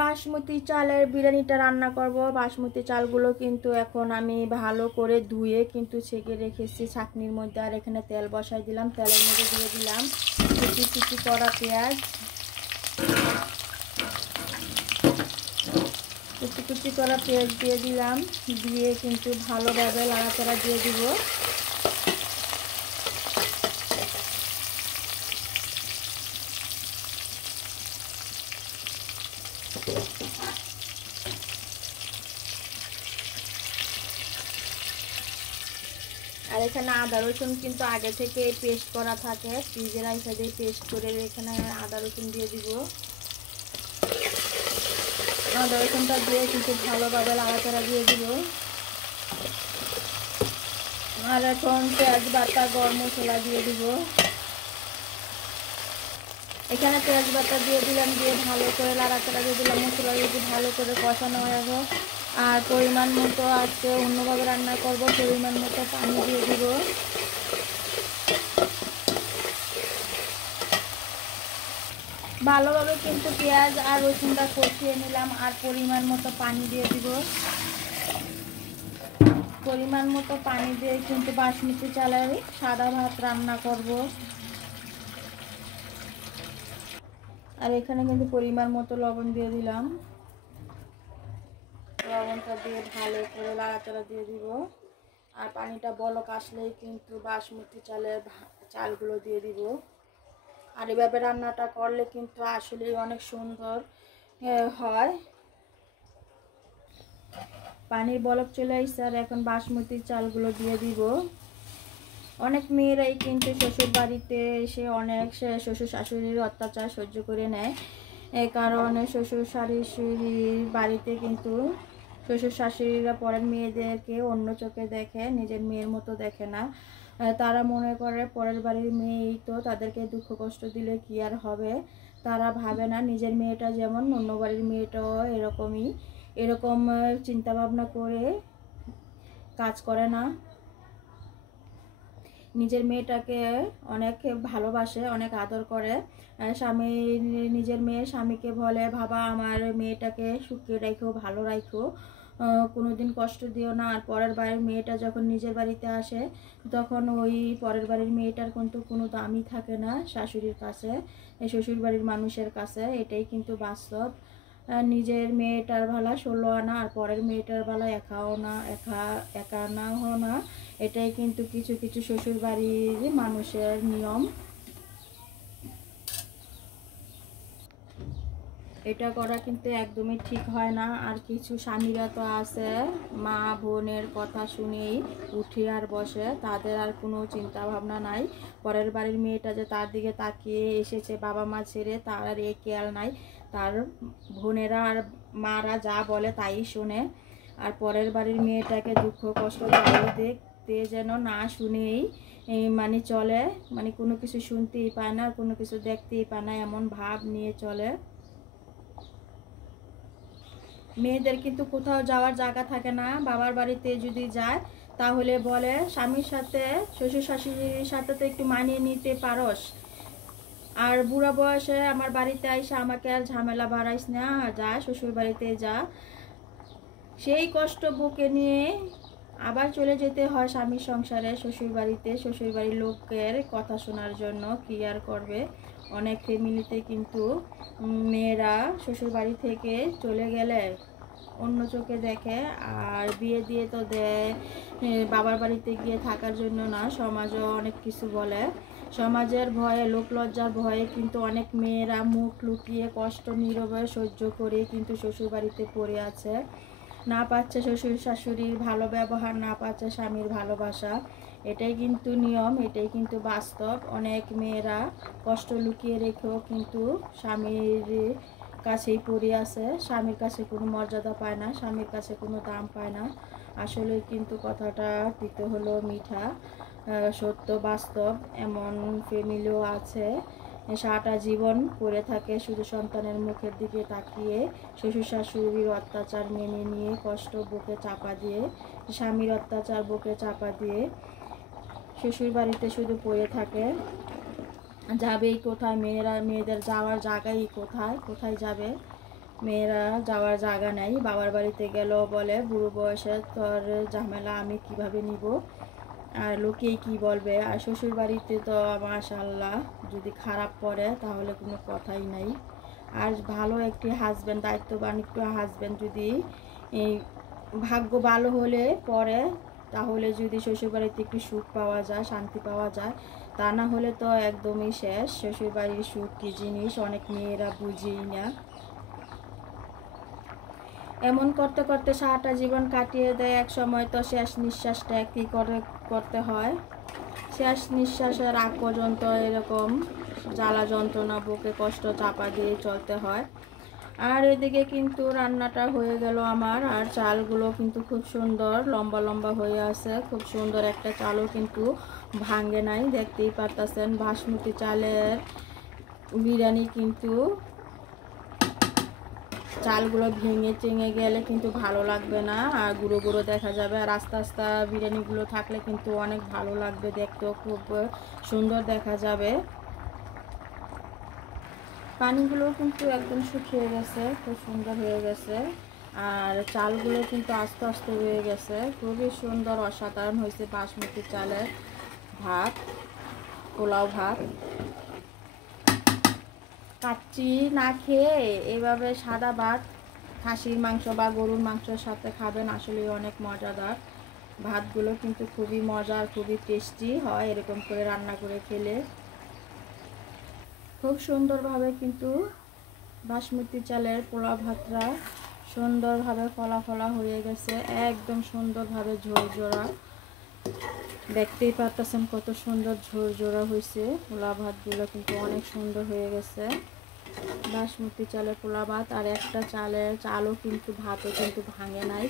বাসমতি চালের বিরিয়ানিটা রান্না করব। বাসমতি চালগুলো কিন্তু এখন আমি ভালো করে ধুয়ে কিন্তু ছেঁকে রেখেছি ছাঁকনির মধ্যে। আর এখানে তেল বসাই দিলাম, তেলের মধ্যে দিয়ে দিলাম কুচি কুচি করা পেঁয়াজ, কুচি কুচি করা পেঁয়াজ দিয়ে দিলাম, দিয়ে কিন্তু ভালোভাবে নাড়াচাড়া দিয়ে দিব। আর এখানে আদা রসুন কিন্তু আগে থেকে পেস্ট করা থাকে, ফ্রিজে রাখা দিয়ে পেস্ট করে এখানে আদা রসুন দিয়ে দিব। আদা রসুনটা দিয়ে কিন্তু ভালোভাবে নাড়াচাড়া দিয়ে দিব। আর এখন পেঁয়াজ বাটা গরম মশলা দিয়ে দিব। এখানে পেঁয়াজ বাটা দিয়ে দিলাম, দিয়ে ভালো করে নাড়াচাড়া দিয়ে দিলাম। মশলা যদি ভালো করে কষানো হয়ে যাবে আর পরিমাণ মতো আজকে অন্যভাবে রান্না করব, পরিমাণ মতো পানি দিয়ে দিব। ভালোভাবে কিন্তু পেঁয়াজ আর রসুনটা কষিয়ে নিলাম আর পরিমাণ মতো পানি দিয়ে দিব। পরিমাণ মতো পানি দিয়ে কিন্তু বাসমতি চালের সাদা ভাত রান্না করব। আর এখানে কিন্তু পরিমাণ মতো লবণ দিয়ে দিলাম, লবণটা দিয়ে ভালো করে নাড়াচাড়া দিয়ে দিব। আর পানিটা বলক আসলেই কিন্তু বাসমতি চালগুলো দিয়ে দিব। আর এভাবে রান্নাটা করলে কিন্তু আসলেই অনেক সুন্দর হয়। পানির বলক চলে আসছে আর এখন বাসমতি চালগুলো দিয়ে দিব। অনেক মেয়েরাই কিন্তু শ্বশুর বাড়িতে এসে অনেক শ্বশুর শাশুড়ির অত্যাচার সহ্য করে নেয়, এই কারণে শ্বশুর শাশুড়ির বাড়িতে কিন্তু শ্বশুর শাশুড়িরা পরের মেয়েদেরকে অন্য চোখে দেখে, নিজের মেয়ের মতো দেখে না। তারা মনে করে পরের বাড়ির মেয়েই তো, তাদেরকে দুঃখ কষ্ট দিলে কি আর হবে। তারা ভাবে না নিজের মেয়েটা যেমন অন্য বাড়ির মেয়েটাও এরকম চিন্তা ভাবনা করে কাজ করে না। নিজের মেয়েটাকে অনেক ভালোবাসে, অনেক আদর করে। স্বামী নিজের মেয়ের স্বামীকে বলে, বাবা আমার মেয়েটাকে সুখে রাখো, ভালো রাখো, কোনোদিন কষ্ট দিও না। আর পরের বাড়ির মেয়েটা যখন নিজের বাড়িতে আসে তখন ওই পরের বাড়ির মেয়েটার কিন্তু কোনো দামই থাকে না শাশুড়ির কাছে, শ্বশুর বাড়ির মানুষের কাছে। এটাই কিন্তু বাস্তব। নিজের মেয়েটার ভালা 16 আনা আর পরের মেয়েটার ভালা একা আনাও না। এটাই কিন্তু কিছু কিছু শ্বশুর বাড়ির মানুষের নিয়ম। এটা করা কিন্তু একদমই ঠিক হয় না। আর কিছু স্বামীরা তো আছে মা বোনের কথা শুনেই উঠে আর বসে, তাদের আর কোনো চিন্তা ভাবনা নাই। পরের বাড়ির মেয়েটা যে তার দিকে তাকিয়ে এসেছে বাবা মা ছেড়ে, তার আর এ খেয়াল নাই। তার বোনেরা আর মারা যা বলে তাই শোনে। আর পরের বাড়ির মেয়েটাকে দুঃখ কষ্ট দেখতে যেন না শুনেই মানে চলে, মানে কোনো কিছু শুনতেই পায় না, কোনো কিছু দেখতেই পায় না, এমন ভাব নিয়ে চলে। মেয়েদের কিন্তু কোথাও যাওয়ার জায়গা থাকে না। বাবার বাড়িতে যদি যায় তাহলে বলে স্বামীর সাথে শ্বশুর শাশুড়ির সাথে তো একটু মানিয়ে নিতে পারস, আর বুড়া বয়সে আমার বাড়িতে আইসা আমাকে আর ঝামেলা বাড়াইস না, যা শ্বশুর বাড়িতে যা। সেই কষ্ট বুকে নিয়ে আবার চলে যেতে হয় স্বামীর সংসারে, শ্বশুর বাড়িতে, শ্বশুর বাড়ির লোকের কথা শোনার জন্য। কি আর করবে, অনেক ফ্যামিলিতে কিন্তু মেয়েরা শ্বশুর বাড়ি থেকে চলে গেলে অন্য চোখে দেখে। আর বিয়ে দিয়ে তো দেয় বাবার বাড়িতে গিয়ে থাকার জন্য না, সমাজও অনেক কিছু বলে। সমাজের ভয়ে, লোকলজ্জার ভয়ে কিন্তু অনেক মেয়েরা মুখ লুকিয়ে কষ্ট নীরবে সহ্য করে কিন্তু শ্বশুর বাড়িতে পড়ে আছে। না পাচ্ছে শ্বশুর শাশুড়ির ভালো ব্যবহার, না পাচ্ছে স্বামীর ভালোবাসা। এটাই কিন্তু নিয়ম, এটাই কিন্তু বাস্তব। অনেক মেয়েরা কষ্ট লুকিয়ে রেখেও কিন্তু স্বামীর কাছেই পড়ে আছে, স্বামীর কাছে কোনো মর্যাদা পায় না, স্বামীর কাছে কোনো দাম পায় না। আসলে কিন্তু কথাটা দিতে হলো মিঠা, সত্য বাস্তব। এমন ফ্যামিলিও আছে সারাটা জীবন পড়ে থাকে শুধু সন্তানের মুখের দিকে তাকিয়ে, শ্বশুর শাশুড়ির অত্যাচার মেনে নিয়ে, কষ্ট বুকে চাপা দিয়ে, স্বামীর অত্যাচার বুকে চাপা দিয়ে শ্বশুর বাড়িতে শুধু পড়ে থাকে। যাবেই কোথায়, মেয়েদের যাওয়ার জায়গায় কোথায় যাবে। মেয়েরা যাওয়ার জায়গা নেই, বাবার বাড়িতে গেলেও বলে বুড়ো বয়সে তোর ঝামেলা আমি কিভাবে নিব, আর লোকে কি বলবে। আর শ্বশুর বাড়িতে তো মাশাআল্লাহ যদি খারাপ পড়ে তাহলে কোনো কথাই নাই। আর ভালো একটি হাজব্যান্ড, দায়িত্ববান একটু হাজব্যান্ড যদি এই ভাগ্য ভালো হলে পরে, তাহলে যদি শ্বশুরবাড়িতে একটু সুখ পাওয়া যায়, শান্তি পাওয়া যায়, তা না হলে তো একদমই শেষ। শ্বশুরবাড়ির সুখ কী জিনিস অনেক মেয়েরা বুঝেই না। এমন করতে করতে সারাটা জীবন কাটিয়ে দেয়, এক সময় তো শেষ নিঃশ্বাসটা কী করে করতে হয়। শেষ নিঃশ্বাসের আগ পর্যন্ত এরকম জ্বালা যন্ত্রণা, বুকে কষ্ট চাপা দিয়ে চলতে হয়। আর এদিকে কিন্তু রান্নাটা হয়ে গেল আমার, আর চালগুলো কিন্তু খুব সুন্দর লম্বা লম্বা হয়ে আছে, খুব সুন্দর একটা চালও কিন্তু ভাঙে নাই। দেখতেই পারতেছেন বাসমতি চালের বিরিয়ানি কিন্তু চালগুলো ভেঙে চেঙে গেলে কিন্তু ভালো লাগবে না, আর গুঁড়ো গুঁড়ো দেখা যাবে। আর আস্তে আস্তে বিরিয়ানিগুলো থাকলে কিন্তু অনেক ভালো লাগবে, দেখতেও খুব সুন্দর দেখা যাবে। পানিগুলো কিন্তু একদম শুকিয়ে গেছে, খুব সুন্দর হয়ে গেছে। আর চালগুলো কিন্তু আস্তে আস্তে হয়ে গেছে, খুবই সুন্দর অসাধারণ হয়েছে বাসমতি চালের ভাত, পোলাও ভাত। কাচ্চি না খেয়ে এভাবে সাদা ভাত খাসির মাংস বা গরুর মাংসের সাথে খাবেন, আসলে অনেক মজাদার। ভাতগুলো কিন্তু খুবই মজার, খুবই টেস্টি হয় এরকম করে রান্না করে খেলে। খুব সুন্দরভাবে কিন্তু বাসমতি চালের পোলাও ভাতটা সুন্দরভাবে ফলা ফলা হয়ে গেছে, একদম সুন্দরভাবে ঝরঝরা। দেখতেই পারতেছেন কত সুন্দর ঝরঝরা হয়েছে। পোলাও ভাতগুলো কিন্তু অনেক সুন্দর হয়ে গেছে। বাসমতি চালের পোলাও ভাত, আর একটা চালও কিন্তু ভাতও কিন্তু ভাঙে নাই।